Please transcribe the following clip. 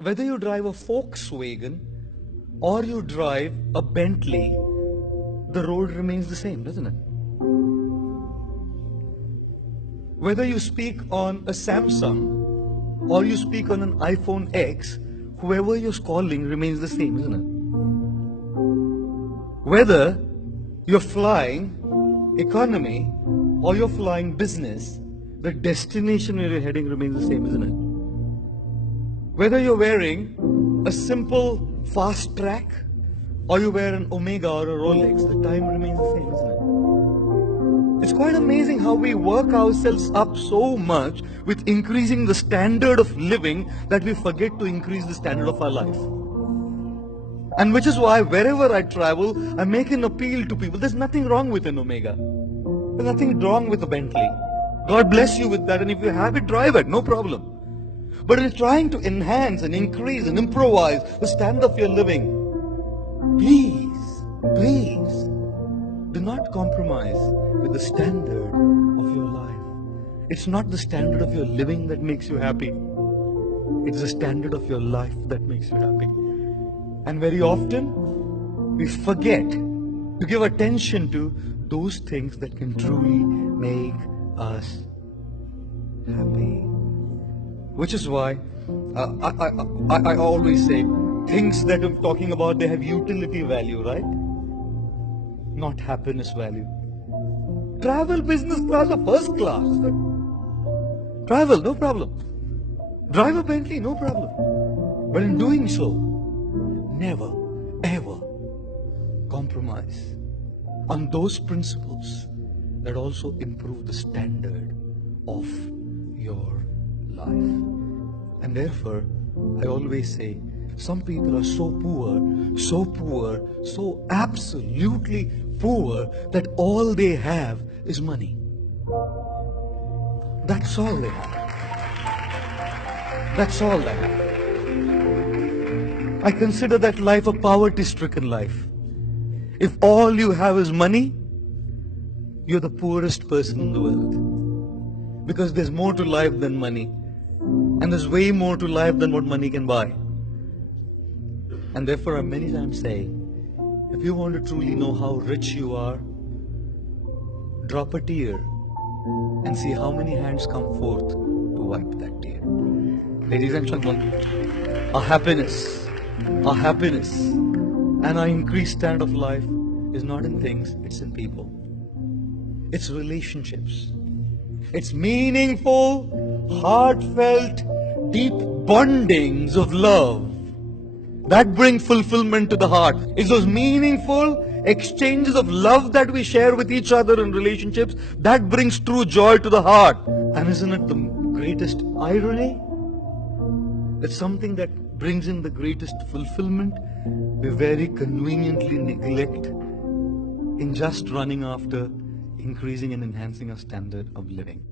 Whether you drive a Volkswagen or you drive a Bentley, the road remains the same, doesn't it? Whether you speak on a Samsung or you speak on an iPhone X, whoever you're calling remains the same, isn't it? Whether you're flying economy or you're flying business, the destination where you're heading remains the same, isn't it? Whether you're wearing a simple fast track or you wear an Omega or a Rolex, the time remains the same, isn't it? It's quite amazing how we work ourselves up so much with increasing the standard of living that we forget to increase the standard of our life. And which is why wherever I travel, I make an appeal to people. There's nothing wrong with an Omega. There's nothing wrong with a Bentley. God bless you with that, and if you have it, drive it, no problem. But in trying to enhance and increase and improvise the standard of your living, please, do not compromise with the standard of your life. It's not the standard of your living that makes you happy. It's the standard of your life that makes you happy. And very often, we forget to give attention to those things that can truly make us happy. Which is why I always say, things that I'm talking about, they have utility value, right? Not happiness value. Travel business class or first class. Travel, no problem. Drive a Bentley, no problem. But in doing so, never, ever compromise on those principles that also improve the standard of your life. And therefore, I always say, some people are so poor, so absolutely poor that all they have is money. That's all they have. That's all they have. I consider that life a poverty-stricken life. If all you have is money, you're the poorest person in the world. Because there's more to life than money. And there's way more to life than what money can buy. And therefore I many times say, if you want to truly know how rich you are, drop a tear and see how many hands come forth to wipe that tear. Ladies and gentlemen, our happiness and our increased standard of life is not in things, it's in people. It's relationships. It's meaningful, heartfelt, deep bondings of love that bring fulfillment to the heart. It's those meaningful exchanges of love that we share with each other in relationships that brings true joy to the heart. And isn't it the greatest irony that something that brings in the greatest fulfillment we very conveniently neglect in just running after increasing and enhancing our standard of living?